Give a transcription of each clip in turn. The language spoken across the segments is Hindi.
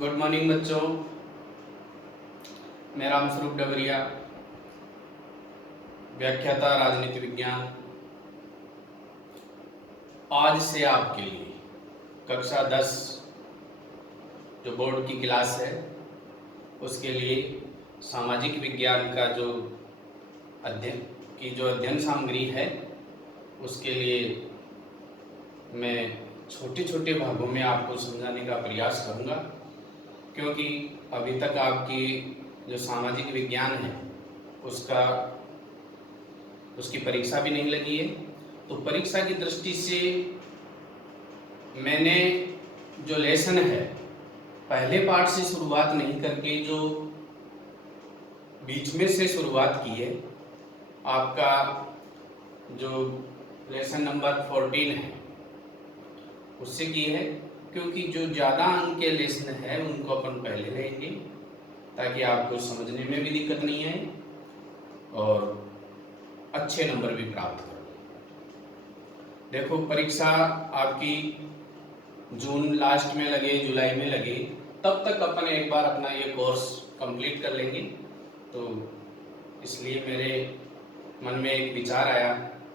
गुड मॉर्निंग बच्चों। मैं रामस्वरूप डबरिया, व्याख्याता राजनीति विज्ञान। आज से आपके लिए कक्षा 10 जो बोर्ड की क्लास है उसके लिए सामाजिक विज्ञान का जो अध्ययन सामग्री है उसके लिए मैं छोटे छोटे भागों में आपको समझाने का प्रयास करूंगा, क्योंकि अभी तक आपकी जो सामाजिक विज्ञान है उसकी परीक्षा भी नहीं लगी है। तो परीक्षा की दृष्टि से मैंने जो लेसन है पहले पार्ट से शुरुआत नहीं करके जो बीच में से शुरुआत की है, आपका जो लेसन नंबर 14 है उससे की है, क्योंकि जो ज़्यादा अंक के लेसन है उनको अपन पहले लेंगे ताकि आपको समझने में भी दिक्कत नहीं आए और अच्छे नंबर भी प्राप्त करो। देखो, परीक्षा आपकी जून लास्ट में लगे, जुलाई में लगे, तब तक अपन एक बार अपना ये कोर्स कंप्लीट कर लेंगे। तो इसलिए मेरे मन में एक विचार आया,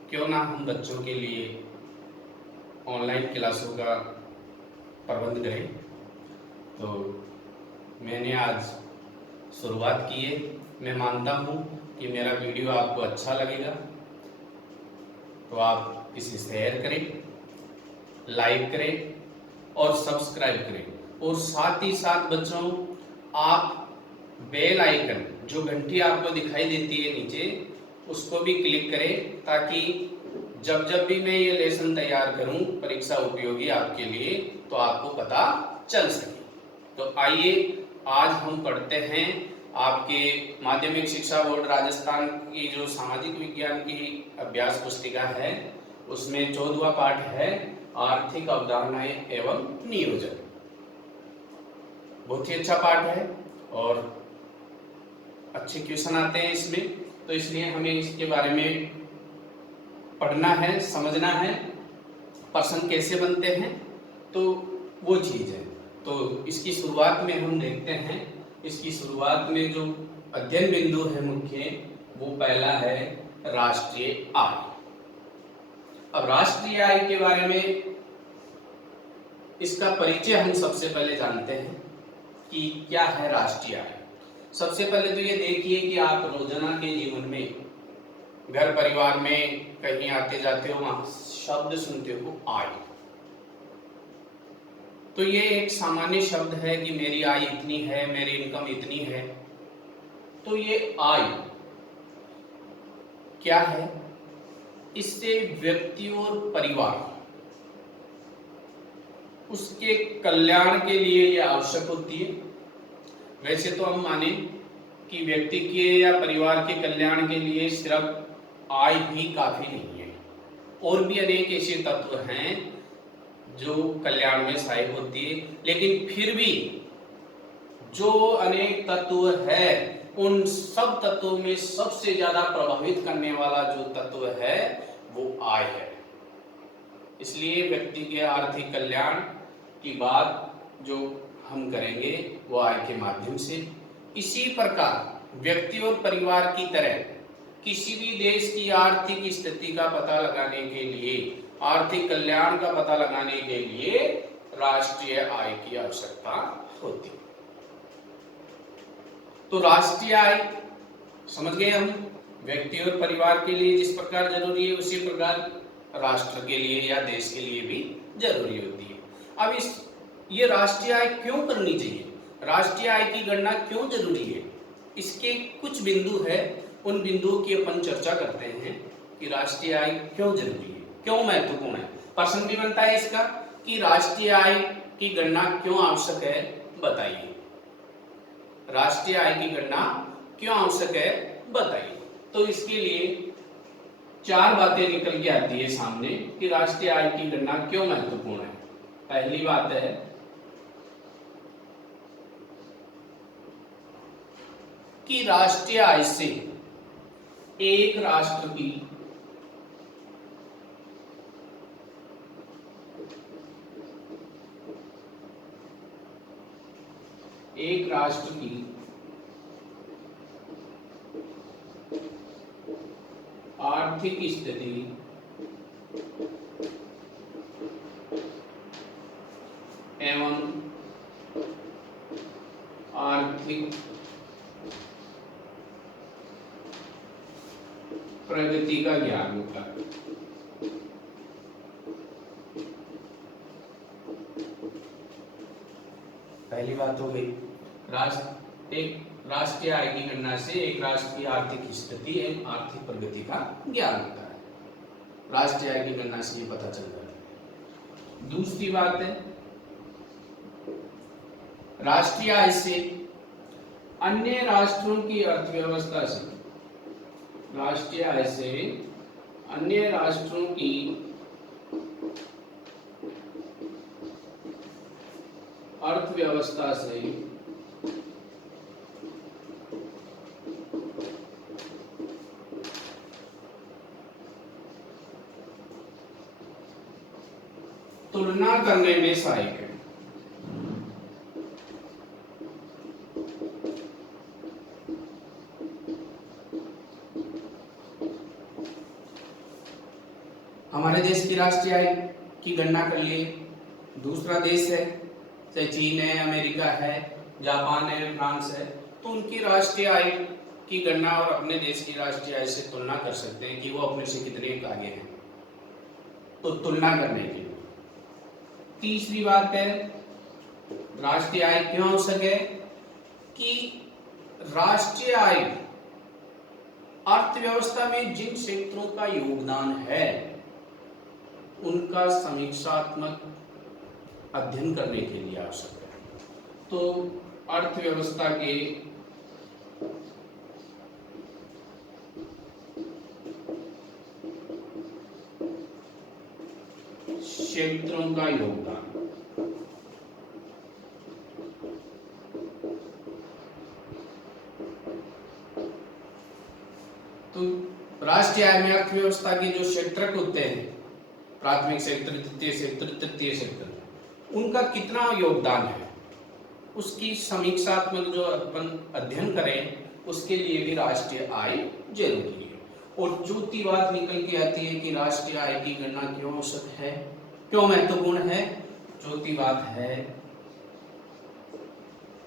क्यों ना हम बच्चों के लिए ऑनलाइन क्लासों का प्रबंध करें। तो मैंने आज शुरुआत की है। मैं मानता हूँ कि मेरा वीडियो आपको अच्छा लगेगा, तो आप इसे शेयर करें, लाइक करें और सब्सक्राइब करें। और साथ ही साथ बच्चों, आप बेल आइकन जो घंटी आपको दिखाई देती है नीचे, उसको भी क्लिक करें ताकि जब जब भी मैं ये लेसन तैयार करूं परीक्षा उपयोगी आपके लिए, तो आपको पता चल सके। तो आइए आज हम पढ़ते हैं आपके माध्यमिक शिक्षा बोर्ड राजस्थान की जो सामाजिक विज्ञान की अभ्यास पुस्तिका है उसमें 14वां पाठ है आर्थिक अवधारणाएं एवं नियोजन। बहुत ही अच्छा पाठ है और अच्छे क्वेश्चन आते हैं इसमें, तो इसलिए हमें इसके बारे में पढ़ना है, समझना है, प्रश्न कैसे बनते हैं, तो वो चीज़ है। तो इसकी शुरुआत में हम देखते हैं, इसकी शुरुआत में जो अध्ययन बिंदु है मुख्य, वो पहला है राष्ट्रीय आय। अब राष्ट्रीय आय के बारे में इसका परिचय हम सबसे पहले जानते हैं कि क्या है राष्ट्रीय आय। सबसे पहले तो ये देखिए कि आप रोजाना के जीवन में घर परिवार में कहीं आते जाते हो, वहां शब्द सुनते हो आय। तो ये एक सामान्य शब्द है कि मेरी आय इतनी है, मेरी इनकम इतनी है। तो ये आय क्या है? इससे व्यक्ति और परिवार उसके कल्याण के लिए ये आवश्यक होती है। वैसे तो हम माने कि व्यक्ति के या परिवार के कल्याण के लिए सिर्फ आय ही काफी नहीं है, और भी अनेक ऐसे तत्व हैं जो कल्याण में सहायक होती है। लेकिन फिर भी जो अनेक तत्व है उन सब तत्वों में सबसे ज्यादा प्रभावित करने वाला जो तत्व है वो आय है। इसलिए व्यक्ति के आर्थिक कल्याण की बात जो हम करेंगे वो आय के माध्यम से। इसी प्रकार व्यक्ति और परिवार की तरह किसी भी देश की आर्थिक स्थिति का पता लगाने के लिए, आर्थिक कल्याण का पता लगाने के लिए राष्ट्रीय आय की आवश्यकता होती है। तो राष्ट्रीय आय समझ गए हम, व्यक्ति और परिवार के लिए जिस प्रकार जरूरी है उसी प्रकार राष्ट्र के लिए या देश के लिए भी जरूरी होती है। अब ये राष्ट्रीय आय क्यों करनी चाहिए, राष्ट्रीय आय की गणना क्यों जरूरी है, इसके कुछ बिंदु है, उन बिंदुओं की अपन चर्चा करते हैं कि राष्ट्रीय आय क्यों जरूरी है, क्यों महत्वपूर्ण है। प्रश्न भी बनता है इसका कि राष्ट्रीय आय की गणना क्यों आवश्यक है, बताइए। राष्ट्रीय आय की गणना क्यों आवश्यक है, बताइए। तो इसके लिए 4 बातें निकल के आती है सामने कि राष्ट्रीय आय की गणना क्यों महत्वपूर्ण है। पहली बात है कि राष्ट्रीय आय से एक राष्ट्र की एक राष्ट्र की आर्थिक स्थिति एवं आर्थिक प्रगति का ज्ञान होता है। पहली बात हो गई एक राष्ट्रीय आय की गणना से एक राष्ट्र की आर्थिक स्थिति एवं आर्थिक प्रगति का ज्ञान होता है। राष्ट्रीय आय की गणना से ये पता चल जाता है। दूसरी बात है, राष्ट्रीय आय से अन्य राष्ट्रों की अर्थव्यवस्था से, राष्ट्रीय आय से अन्य राष्ट्रों की अर्थव्यवस्था से तुलना करने में सहायक है। हमारे देश की राष्ट्रीय आय की गणना कर लिए, दूसरा देश है चाहे चीन है, अमेरिका है, जापान है, फ्रांस है, तो उनकी राष्ट्रीय आय की गणना और अपने देश की राष्ट्रीय आय से तुलना कर सकते हैं कि वो अपने से कितने आगे हैं, तो तुलना करने के लिए। तीसरी बात है, राष्ट्रीय आय क्यों आवश्यक है कि राष्ट्रीय आय अर्थव्यवस्था में जिन क्षेत्रों का योगदान है उनका समीक्षात्मक अध्ययन करने के लिए आवश्यक है। तो अर्थव्यवस्था के क्षेत्रों का योगदान, तो राष्ट्रीय आय में अर्थव्यवस्था के जो क्षेत्र होते हैं, प्राथमिक क्षेत्र, द्वितीय क्षेत्र, तृतीय क्षेत्र, उनका कितना योगदान है उसकी समीक्षात्मक जो अपन अध्ययन करें उसके लिए भी राष्ट्रीय आय जरूरी है। और चौथी बात निकल के आती है कि राष्ट्रीय आय की गणना क्यों आवश्यक है, क्यों महत्वपूर्ण है। चौथी बात है,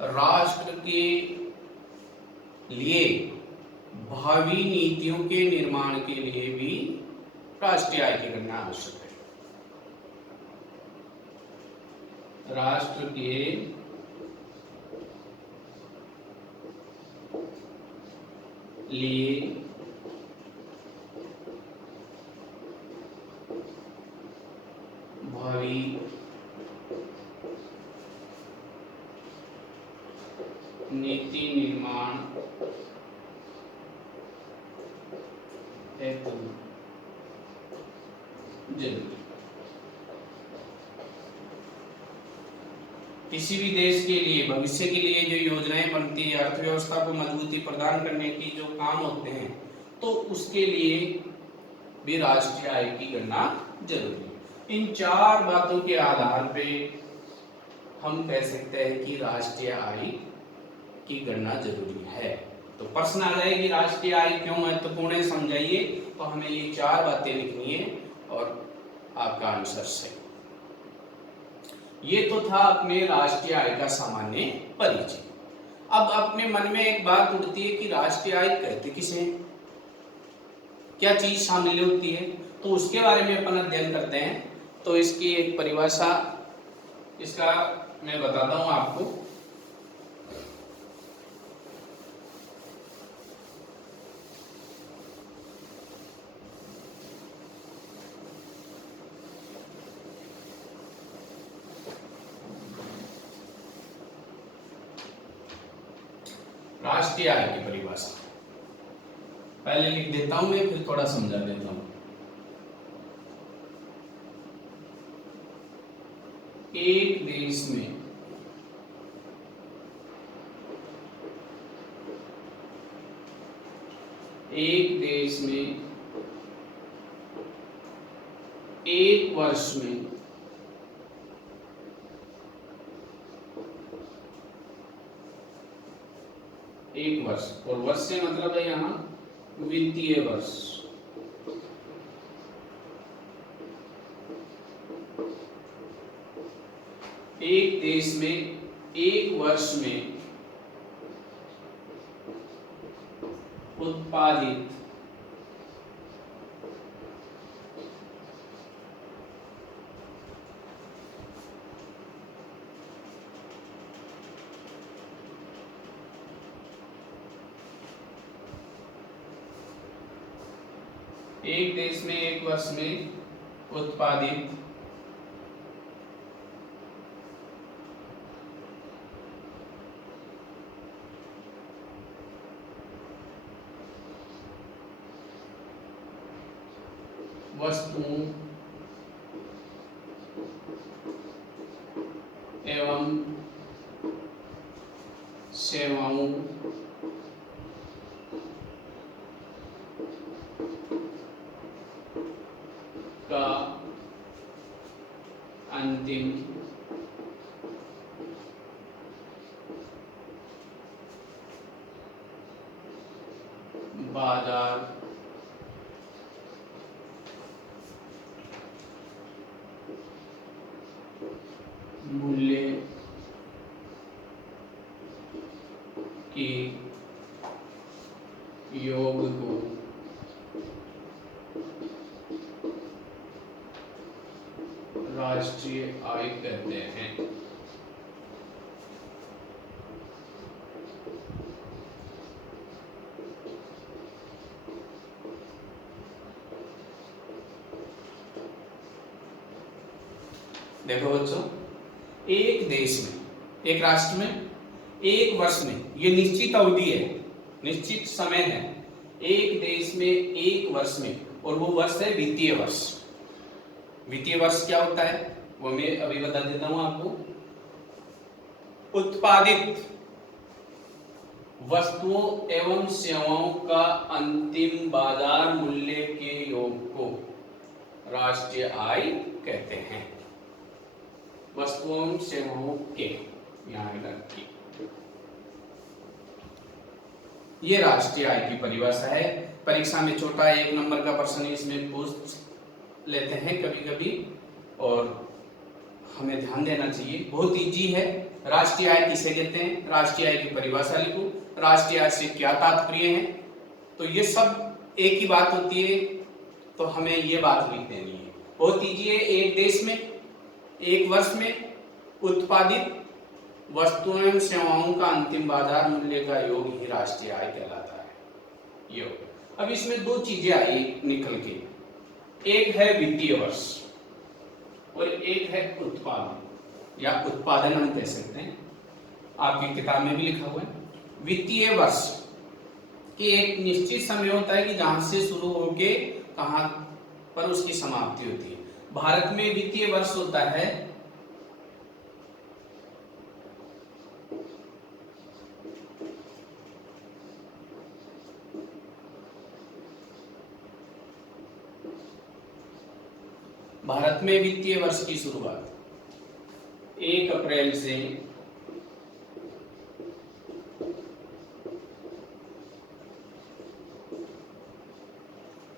राष्ट्र के लिए भावी नीतियों के निर्माण के लिए भी राष्ट्रीय आय की गणना आवश्यक है। राष्ट्र के लिए भावी नीति निर्माण हेतु जरूरी। किसी भी देश के लिए भविष्य के लिए जो योजनाएं बनती है, अर्थव्यवस्था को मजबूती प्रदान करने की जो काम होते हैं, तो उसके लिए भी राष्ट्रीय आय की गणना जरूरी है। इन चार बातों के आधार पे हम कह सकते हैं कि राष्ट्रीय आय की गणना जरूरी है। तो प्रश्न आ जाए कि राष्ट्रीय आय क्यों महत्वपूर्ण है, समझाइए। तो हमें ये चार बातें लिखनी है और आपका आंसर सही। ये तो था अपने राष्ट्रीय आय का सामान्य परिचय। अब अपने मन में एक बात उठती है कि राष्ट्रीय आय कहते किसे, क्या चीज शामिल होती है, तो उसके बारे में अपन अध्ययन करते हैं। तो इसकी एक परिभाषा इसका मैं बताता हूं आपको। राष्ट्रीय आय की परिभाषा पहले लिख देता हूं मैं, फिर थोड़ा समझा देता हूं। एक देश में एक वर्ष में 1 एक वर्ष, और वर्ष से मतलब है यहाँ वित्तीय वर्ष। एक देश में एक वर्ष में उत्पादित एक देश में एक वर्ष में उत्पादित वस्तुओं एवं सेवाओं का अंतिम बाजार मूल्य के योग को राष्ट्रीय आय कहते हैं। देखो बच्चों, एक देश में, एक राष्ट्र में, एक वर्ष में, ये निश्चित अवधि है, निश्चित समय है। एक देश में एक वर्ष में, और वो वर्ष है वित्तीय वर्ष। वित्तीय वर्ष क्या होता है वो मैं अभी बता देता हूं आपको। उत्पादित वस्तुओं एवं सेवाओं का अंतिम बाजार मूल्य के योग को राष्ट्रीय आय कहते हैं। वस्तुओं सेवाओं के, यहां की ये राष्ट्रीय आय की परिभाषा है। परीक्षा में छोटा 1 नंबर का प्रश्न इसमें पूछ लेते हैं कभी कभी, और हमें ध्यान देना चाहिए, बहुत इजी है। राष्ट्रीय आय किसे कहते हैं, राष्ट्रीय आय की परिभाषा लिखो, राष्ट्रीय आय से क्या तात्पर्य है, तो ये सब एक ही बात होती है, तो हमें ये बात लिख देनी है। बहुत इजी है। एक देश में एक वर्ष में उत्पादित वस्तुओं एवं सेवाओं का अंतिम बाजार मूल्य का योग ही राष्ट्रीय आय कहलाता है। योग। अब इसमें 2 चीजें आई निकल के, एक है वित्तीय वर्ष और एक है उत्पादन या उत्पादन हम कह सकते हैं, आपकी किताब में भी लिखा हुआ है। वित्तीय वर्ष की एक निश्चित समय होता है कि जहां से शुरू होके कहां पर उसकी समाप्ति होती है। भारत में वित्तीय वर्ष होता है भारत में वित्तीय वर्ष की शुरुआत 1 अप्रैल से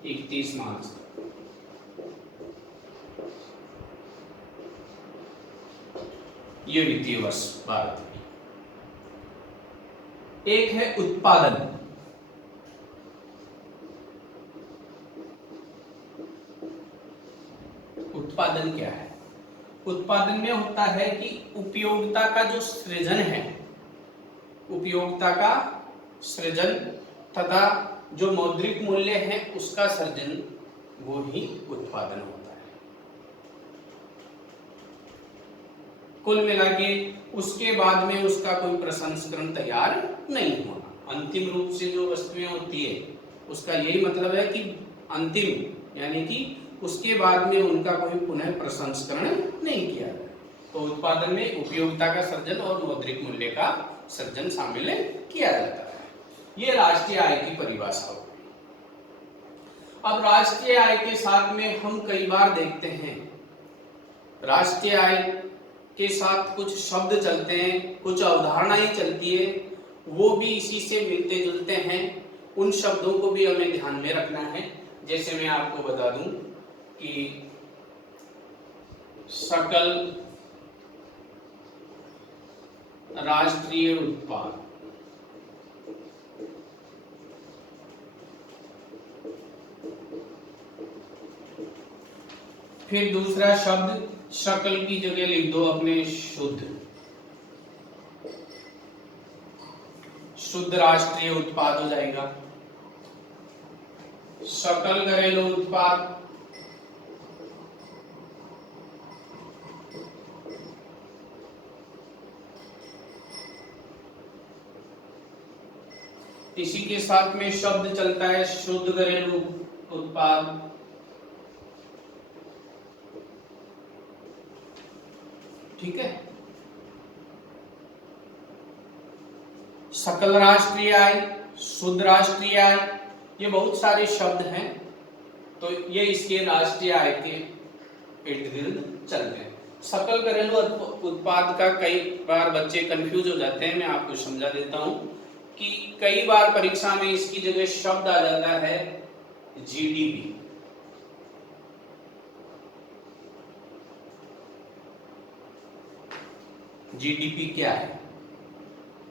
31 मार्च तक। ये वित्तीय वर्ष भारत में। एक है उत्पादन। उत्पादन क्या है? उत्पादन में होता है कि उपयोगिता का जो सृजन है, उपयोगिता का सृजन तथा जो मौद्रिक मूल्य है उसका सृजन, वो ही उत्पादन होता है। कुल मिला के उसके बाद में उसका कोई प्रसंस्करण तैयार नहीं होना। अंतिम रूप से जो वस्तुएं होती है उसका यही मतलब है कि अंतिम, यानी कि उसके बाद में उनका कोई पुनः प्रसंस्करण नहीं किया जाए। तो उत्पादन में उपयोगिता का सृजन और मौद्रिक मूल्य का सृजन शामिल किया जाता है। ये राष्ट्रीय आय की परिभाषा हो गई। अब राष्ट्रीय आय के साथ में हम कई बार देखते हैं, राष्ट्रीय आय के साथ कुछ शब्द चलते हैं, कुछ अवधारणाएं चलती है, वो भी इसी से मिलते जुलते हैं। उन शब्दों को भी हमें ध्यान में रखना है। जैसे मैं आपको बता दूं कि सकल राष्ट्रीय उत्पाद, फिर दूसरा शब्द सकल की जगह लिख दो अपने शुद्ध, शुद्ध राष्ट्रीय उत्पाद हो जाएगा। सकल घरेलू उत्पाद, इसी के साथ में शब्द चलता है शुद्ध घरेलू उत्पाद। ठीक है, सकल राष्ट्रीय आय, शुद्ध राष्ट्रीय आय, ये बहुत सारे शब्द हैं, तो ये इसके राष्ट्रीय आय के इर्द गिर्द चलते हैं। सकल घरेलू उत्पाद का कई बार बच्चे कंफ्यूज हो जाते हैं, मैं आपको समझा देता हूं कि कई बार परीक्षा में इसकी जगह शब्द आ जाता है जीडीपी। जीडीपी क्या है?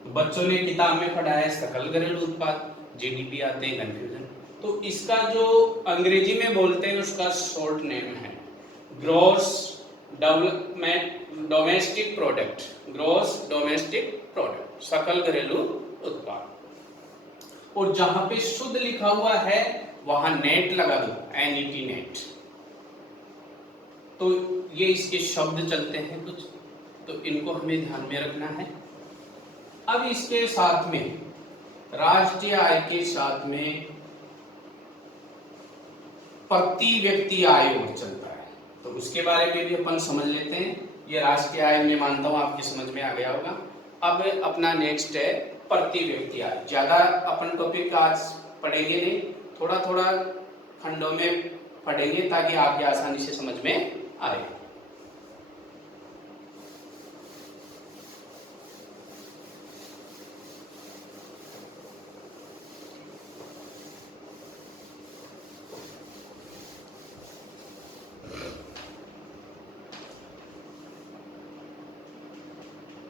बच्चों ने किताब में पढ़ा है सकल घरेलू उत्पाद, जीडीपी आते हैं कंफ्यूजन। तो इसका जो अंग्रेजी में बोलते हैं उसका शॉर्ट नेम है gross domestic product, gross domestic product, सकल घरेलू उत्पाद। और जहां पे शुद्ध लिखा हुआ है वहां नेट लगा दो, एनईटी नेट। तो ये इसके शब्द चलते हैं कुछ, तो इनको हमें ध्यान में रखना है। अब इसके साथ में राष्ट्रीय आय के साथ में प्रति व्यक्ति आय और चलता है, तो उसके बारे में भी अपन समझ लेते हैं। ये राष्ट्रीय आय मैं मानता हूं आपकी समझ में आ गया होगा। अब अपना नेक्स्ट है प्रति व्यक्ति आय। ज्यादा अपन टॉपिक आज पढ़ेंगे नहीं, थोड़ा थोड़ा खंडों में पढ़ेंगे ताकि आपके आसानी से समझ में आए।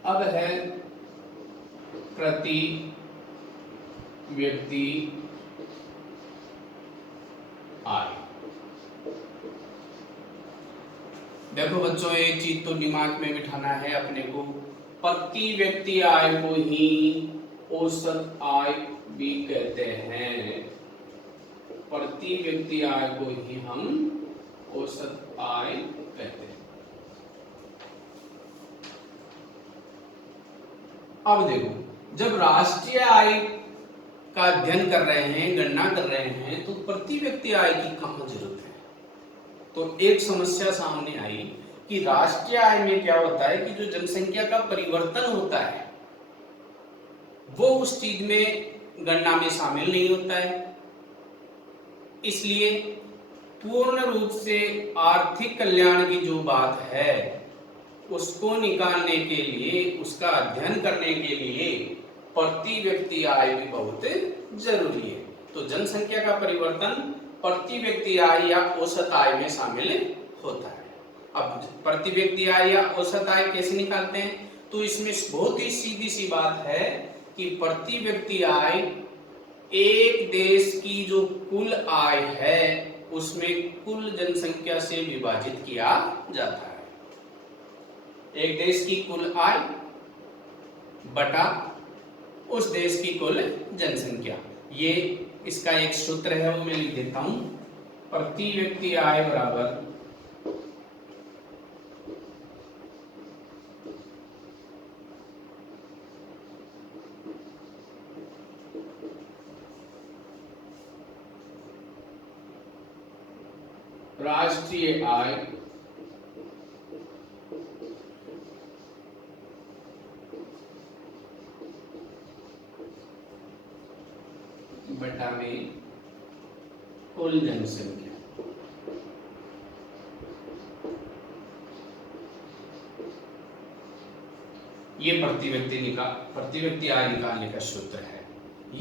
अब है प्रति व्यक्ति आय। देखो बच्चों, एक चीज तो दिमाग में बिठाना है अपने को, प्रति व्यक्ति आय को ही औसत आय भी कहते हैं। प्रति व्यक्ति आय को ही हम औसत आय कहते हैं। अब देखो, जब राष्ट्रीय आय का अध्ययन कर रहे हैं, गणना कर रहे हैं, तो प्रति व्यक्ति आय की कहां जरूरत है? तो एक समस्या सामने आई कि राष्ट्रीय आय में क्या होता है कि जो जनसंख्या का परिवर्तन होता है वो उस चीज में गणना में शामिल नहीं होता है। इसलिए पूर्ण रूप से आर्थिक कल्याण की जो बात है उसको निकालने के लिए, उसका अध्ययन करने के लिए प्रति व्यक्ति आय भी बहुत जरूरी है। तो जनसंख्या का परिवर्तन प्रति व्यक्ति आय या औसत आय में शामिल होता है। अब प्रति व्यक्ति आय या औसत आय कैसे निकालते हैं? तो इसमें बहुत ही सीधी सी बात है कि प्रति व्यक्ति आय एक देश की जो कुल आय है उसमें कुल जनसंख्या से विभाजित किया जाता है। एक देश की कुल आय बटा उस देश की कुल जनसंख्या, ये इसका एक सूत्र है, वो मैं लिख देता हूं। प्रति व्यक्ति आय बराबर राष्ट्रीय आय बटा में कुल जनसंख्या। ये प्रति व्यक्ति आय निकालने का सूत्र है।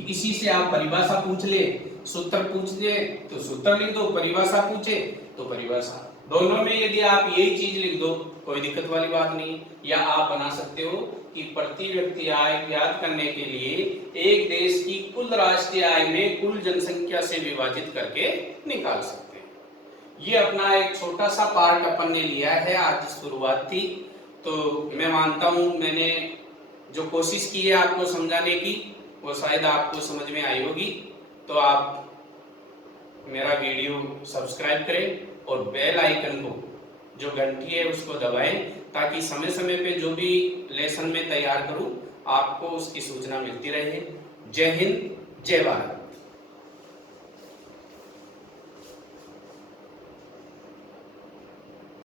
इसी से आप परिभाषा पूछ ले, सूत्र पूछ ले तो सूत्र लिख दो, परिभाषा पूछे तो परिभाषा, दोनों में यदि आप यही चीज लिख दो कोई दिक्कत वाली बात नहीं। या आप बना सकते हो कि प्रति व्यक्ति आय ज्ञात करने के लिए एक देश की कुल राष्ट्रीय आय में कुल जनसंख्या से विभाजित करके निकाल सकते हैं। ये अपना एक छोटा सा पार्ट अपन ने लिया है, आज शुरुआत थी, तो मैं मानता हूं मैंने जो कोशिश की है आपको समझाने की वो शायद आपको समझ में आई होगी। तो आप मेरा वीडियो सब्सक्राइब करें और बेल आइकन को जो घंटी है उसको दबाएं, ताकि समय समय पे जो भी लेसन में तैयार करूं आपको उसकी सूचना मिलती रहे। जय हिंद, जय भारत।